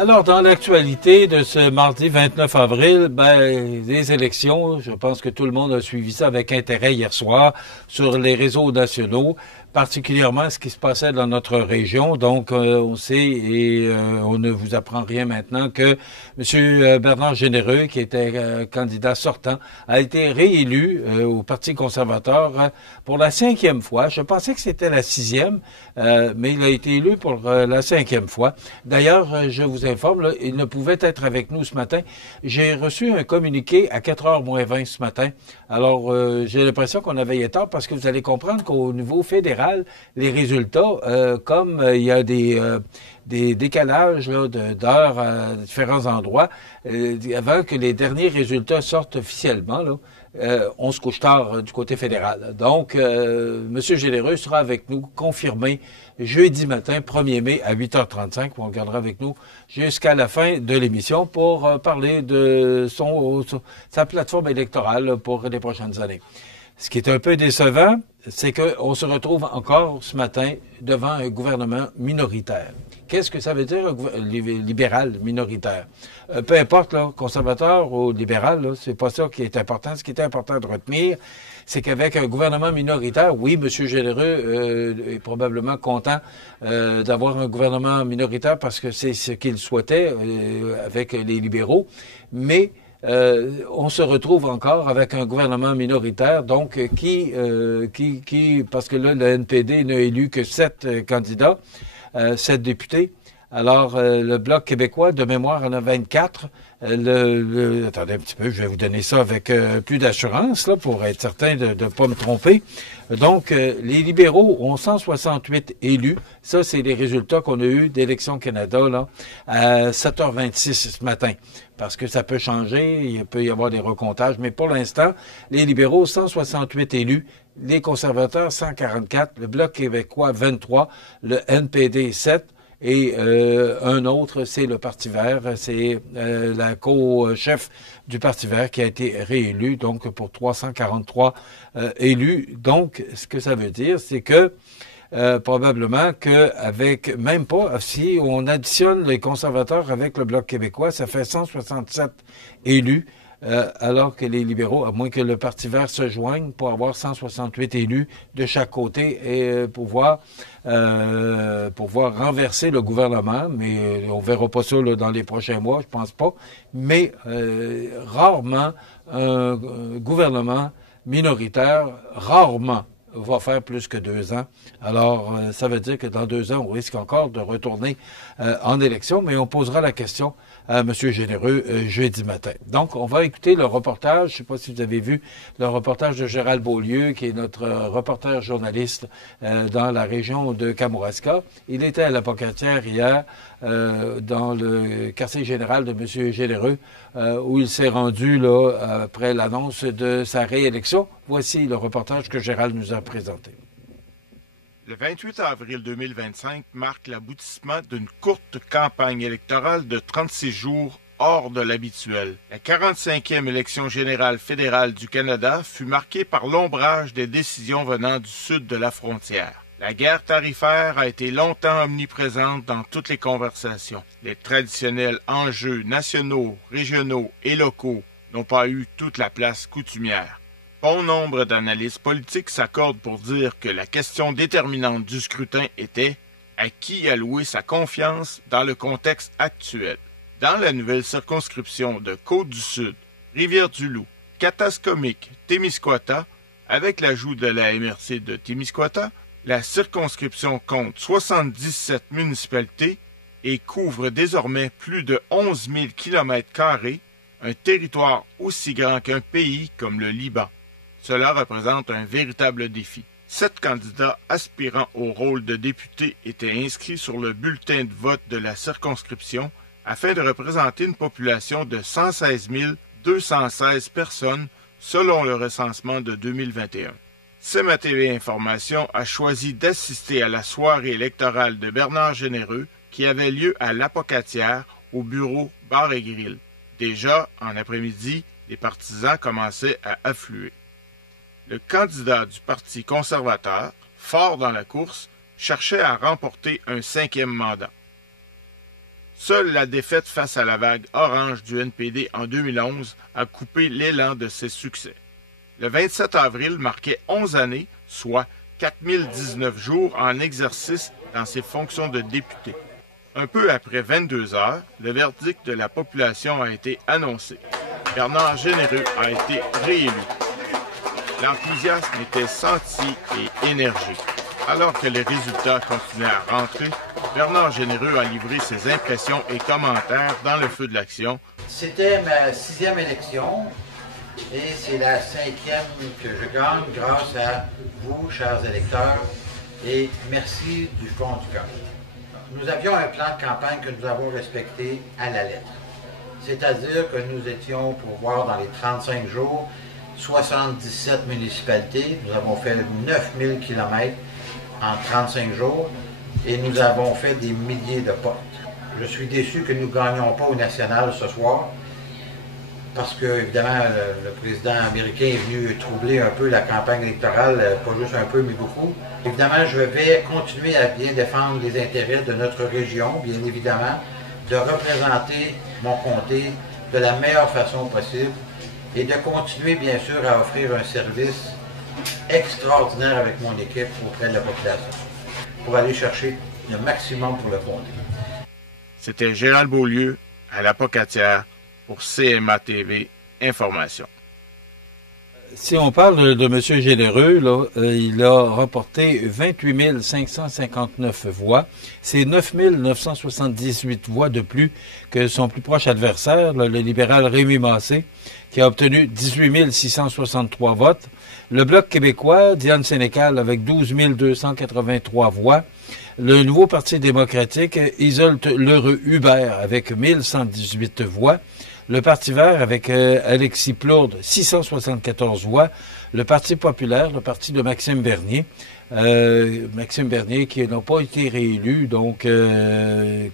Alors, dans l'actualité de ce mardi 29 avril, les élections, je pense que tout le monde a suivi ça avec intérêt hier soir sur les réseaux nationaux, particulièrement ce qui se passait dans notre région. Donc, on sait et on ne vous apprend rien maintenant que M. Bernard Généreux, qui était candidat sortant, a été réélu au Parti conservateur pour la 5e fois. Je pensais que c'était la 6e, mais il a été élu pour la 5e fois. D'ailleurs, je vous informe, là, il ne pouvait être avec nous ce matin. J'ai reçu un communiqué à 4h moins 20 ce matin. Alors, j'ai l'impression qu'on a veillé tard parce que vous allez comprendre qu'au niveau fédéral, les résultats, comme il y a des décalages d'heures à différents endroits, avant que les derniers résultats sortent officiellement, là, on se couche tard du côté fédéral. Donc, M. Généreux sera avec nous, confirmé, jeudi matin, 1er mai, à 8h35. On regardera avec nous jusqu'à la fin de l'émission pour parler de sa plateforme électorale pour les prochaines années. Ce qui est un peu décevant, c'est qu'on se retrouve encore ce matin devant un gouvernement minoritaire. Qu'est-ce que ça veut dire, libéral minoritaire? Peu importe, là, conservateur ou libéral, là, c'est pas ça qui est important. Ce qui est important de retenir, c'est qu'avec un gouvernement minoritaire, oui, M. Généreux est probablement content d'avoir un gouvernement minoritaire parce que c'est ce qu'il souhaitait avec les libéraux, mais on se retrouve encore avec un gouvernement minoritaire, donc parce que là, le NPD n'a élu que 7 candidats, 7 députés. Alors, le Bloc québécois, de mémoire, en a 24. Attendez un petit peu, je vais vous donner ça avec plus d'assurance, là, pour être certain de ne pas me tromper. Donc, les libéraux ont 168 élus. Ça, c'est les résultats qu'on a eus d'Élections Canada, là, à 7h26 ce matin. Parce que ça peut changer, il peut y avoir des recomptages, mais pour l'instant, les libéraux, 168 élus, les conservateurs, 144, le Bloc québécois, 23, le NPD, 7, et un autre, c'est le Parti vert, c'est la co-chef du Parti vert qui a été réélu, donc pour 343 élus. Donc, ce que ça veut dire, c'est que probablement qu'avec, même pas, si on additionne les conservateurs avec le Bloc québécois, ça fait 167 élus, alors que les libéraux, à moins que le Parti vert se joigne pour avoir 168 élus de chaque côté et pouvoir renverser le gouvernement, mais on verra pas ça là, dans les prochains mois, je pense pas, mais rarement un gouvernement minoritaire, rarement va faire plus que 2 ans. Alors, ça veut dire que dans 2 ans, on risque encore de retourner en élection, mais on posera la question à M. Généreux jeudi matin. Donc, on va écouter le reportage. Je ne sais pas si vous avez vu le reportage de Gérald Beaulieu, qui est notre reporter journaliste dans la région de Kamouraska. Il était à la Pocatière hier dans le quartier général de M. Généreux, où il s'est rendu là après l'annonce de sa réélection. Voici le reportage que Gérald nous a présenté. Le 28 avril 2025 marque l'aboutissement d'une courte campagne électorale de 36 jours hors de l'habituel. La 45e élection générale fédérale du Canada fut marquée par l'ombrage des décisions venant du sud de la frontière. La guerre tarifaire a été longtemps omniprésente dans toutes les conversations. Les traditionnels enjeux nationaux, régionaux et locaux n'ont pas eu toute la place coutumière. Bon nombre d'analystes politiques s'accordent pour dire que la question déterminante du scrutin était à qui allouer sa confiance dans le contexte actuel. Dans la nouvelle circonscription de Côte-du-Sud, Rivière-du-Loup, Katascomique, Témiscouata, avec l'ajout de la MRC de Témiscouata, la circonscription compte 77 municipalités et couvre désormais plus de 11 000 km², un territoire aussi grand qu'un pays comme le Liban. Cela représente un véritable défi. 7 candidats aspirant au rôle de député étaient inscrits sur le bulletin de vote de la circonscription afin de représenter une population de 116 216 personnes selon le recensement de 2021. CMA-TV Information a choisi d'assister à la soirée électorale de Bernard Généreux qui avait lieu à l'Apocatière au bureau Bar et Grill. Déjà, en après-midi, les partisans commençaient à affluer. Le candidat du Parti conservateur, fort dans la course, cherchait à remporter un 5e mandat. Seule la défaite face à la vague orange du NPD en 2011 a coupé l'élan de ses succès. Le 27 avril marquait 11 années, soit 4019 jours en exercice dans ses fonctions de député. Un peu après 22 heures, le verdict de la population a été annoncé. Bernard Généreux a été réélu. L'enthousiasme était senti et énergique. Alors que les résultats continuaient à rentrer, Bernard Généreux a livré ses impressions et commentaires dans le feu de l'action. C'était ma 6e élection et c'est la 5e que je gagne grâce à vous, chers électeurs, et merci du fond du cœur. Nous avions un plan de campagne que nous avons respecté à la lettre. C'est-à-dire que nous étions pour voir dans les 35 jours 77 municipalités. Nous avons fait 9000 km en 35 jours et nous avons fait des milliers de portes. Je suis déçu que nous ne gagnions pas au national ce soir parce que, évidemment, le président américain est venu troubler un peu la campagne électorale, pas juste un peu, mais beaucoup. Évidemment, je vais continuer à bien défendre les intérêts de notre région, bien évidemment, de représenter mon comté de la meilleure façon possible et de continuer, bien sûr, à offrir un service extraordinaire avec mon équipe auprès de la population pour aller chercher le maximum pour le comté. C'était Gérald Beaulieu à la Pocatière pour CMA TV Information. Si on parle de M. Généreux, là, il a remporté 28 559 voix. C'est 9 978 voix de plus que son plus proche adversaire, le libéral Rémi Massé, qui a obtenu 18 663 votes. Le Bloc québécois, Diane Sénécal, avec 12 283 voix. Le Nouveau Parti démocratique, Isolte Lheureux-Hubert, avec 1118 voix. Le Parti vert avec Alexis Plourde, 674 voix. Le Parti populaire, le parti de Maxime Bernier. Maxime Bernier qui n'a pas été réélu, donc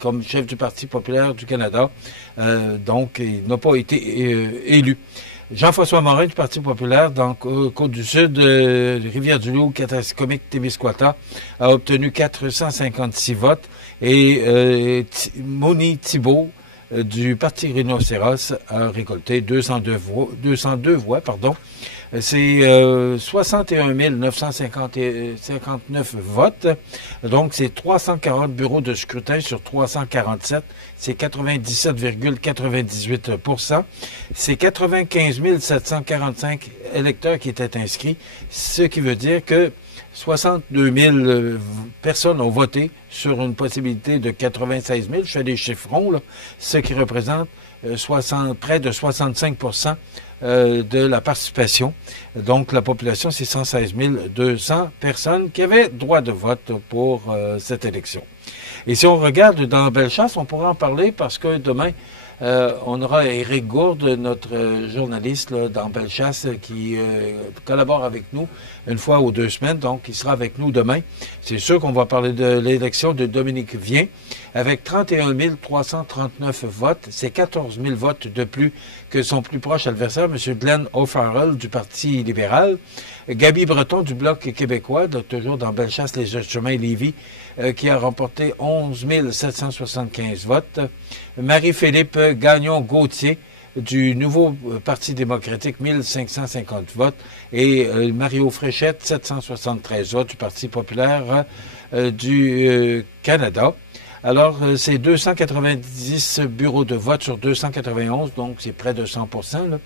comme chef du Parti populaire du Canada. Donc, il n'a pas été élu. Jean-François Morin du Parti populaire dans Côte-du-Sud, Rivière-du-Loup, Katascomique-Témiscouata a obtenu 456 votes. Et Moni Thibault du Parti Rhinocéros a récolté 202 voix. C'est 61 959 votes. Donc, c'est 340 bureaux de scrutin sur 347. C'est 97,98 %. C'est 95 745 électeurs qui étaient inscrits, ce qui veut dire que 62 000 personnes ont voté sur une possibilité de 96 000. Je fais des chiffrons, là, ce qui représente près de 65 % de la participation. Donc, la population, c'est 116 200 personnes qui avaient droit de vote pour cette élection. Et si on regarde dans Bellechasse, on pourra en parler parce que demain, on aura Éric Gourde, notre journaliste là, dans Bellechasse, qui collabore avec nous une fois ou 2 semaines. Donc, il sera avec nous demain. C'est sûr qu'on va parler de l'élection de Dominique Vien avec 31 339 votes. C'est 14 000 votes de plus que son plus proche adversaire, M. Glenn O'Farrell du Parti libéral. Gaby Breton du Bloc québécois, toujours dans Bellechasse, les chemins Lévis, qui a remporté 11 775 votes. Marie-Philippe Gagnon-Gauthier du Nouveau Parti démocratique, 1550 votes. Et Mario Fréchette, 773 votes du Parti populaire du Canada. Alors, c'est 290 bureaux de vote sur 291, donc c'est près de 100 % là,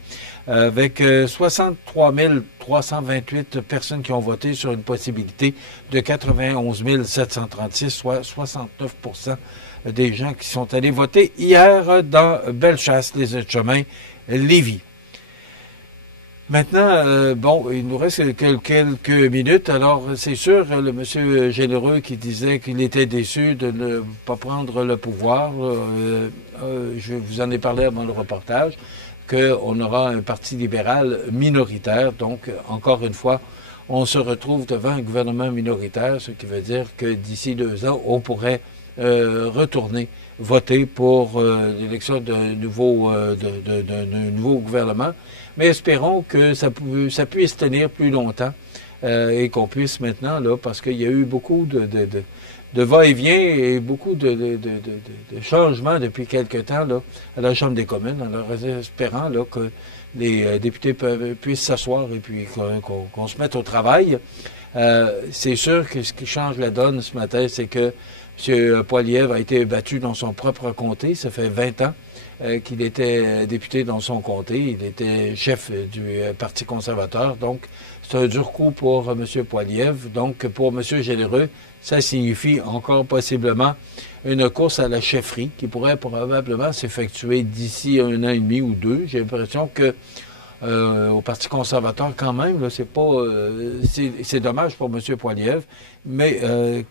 avec 63 328 personnes qui ont voté sur une possibilité de 91 736, soit 69 % des gens qui sont allés voter hier dans Bellechasse, les chemins Lévis. Maintenant, bon, il nous reste quelques minutes. Alors, c'est sûr, le monsieur Généreux qui disait qu'il était déçu de ne pas prendre le pouvoir, je vous en ai parlé avant le reportage, qu'on aura un parti libéral minoritaire. Donc, encore une fois, on se retrouve devant un gouvernement minoritaire, ce qui veut dire que d'ici 2 ans, on pourrait retourner voter pour l'élection d'un nouveau gouvernement. Mais espérons que ça puisse tenir plus longtemps et qu'on puisse maintenant, là, parce qu'il y a eu beaucoup de va-et-vient et beaucoup de changements depuis quelque temps là, à la Chambre des communes, en leur espérant là, que les députés puissent s'asseoir et puis qu'on se mette au travail. C'est sûr que ce qui change la donne ce matin, c'est que M. Poilievre a été battu dans son propre comté. Ça fait 20 ans qu'il était député dans son comté. Il était chef du Parti conservateur. Donc, c'est un dur coup pour M. Poilievre. Donc, pour M. Généreux, ça signifie encore possiblement une course à la chefferie qui pourrait probablement s'effectuer d'ici 1 an et demi ou 2. J'ai l'impression que au Parti conservateur, quand même, là, c'est pas, c'est dommage pour M. Poilievre, mais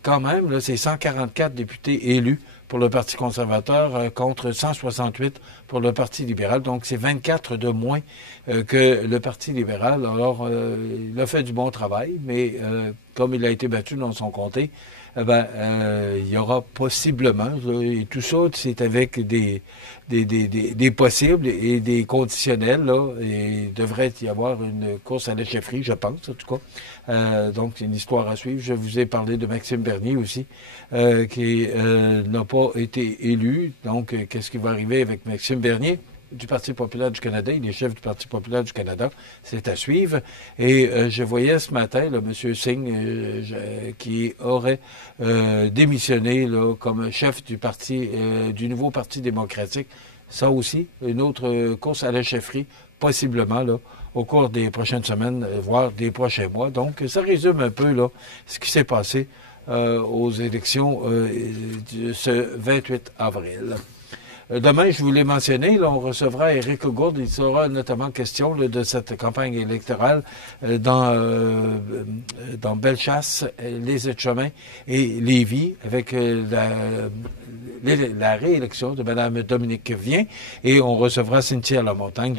quand même, là, c'est 144 députés élus pour le Parti conservateur contre 168 pour le Parti libéral. Donc, c'est 24 de moins que le Parti libéral. Alors, il a fait du bon travail, mais comme il a été battu dans son comté, il y aura possiblement, et tout ça, c'est avec des possibles et des conditionnels, là, et il devrait y avoir une course à la chefferie, je pense, en tout cas. Donc, c'est une histoire à suivre. Je vous ai parlé de Maxime Bernier aussi, qui n'a pas été élu. Donc, qu'est-ce qui va arriver avec Maxime Bernier? Du Parti populaire du Canada, il est chef du Parti populaire du Canada, c'est à suivre. Et je voyais ce matin là, M. Singh qui aurait démissionné là, comme chef du parti, du nouveau Parti démocratique. Ça aussi, une autre course à la chefferie, possiblement, là, au cours des prochaines semaines, voire des prochains mois. Donc, ça résume un peu là, ce qui s'est passé aux élections ce 28 avril. Demain, je vous l'ai mentionné, là, on recevra Éric Gourde. Il sera notamment question là, de cette campagne électorale dans Bellechasse, les Aides-Chemins et Lévis, avec la réélection de Mme Dominique Vien. Et on recevra Cynthia Lamontagne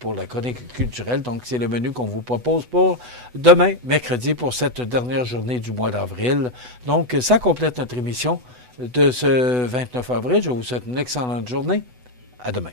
pour la chronique culturelle. Donc, c'est le menu qu'on vous propose pour demain, mercredi, pour cette dernière journée du mois d'avril. Donc, ça complète notre émission de ce 29 avril. Je vous souhaite une excellente journée. À demain.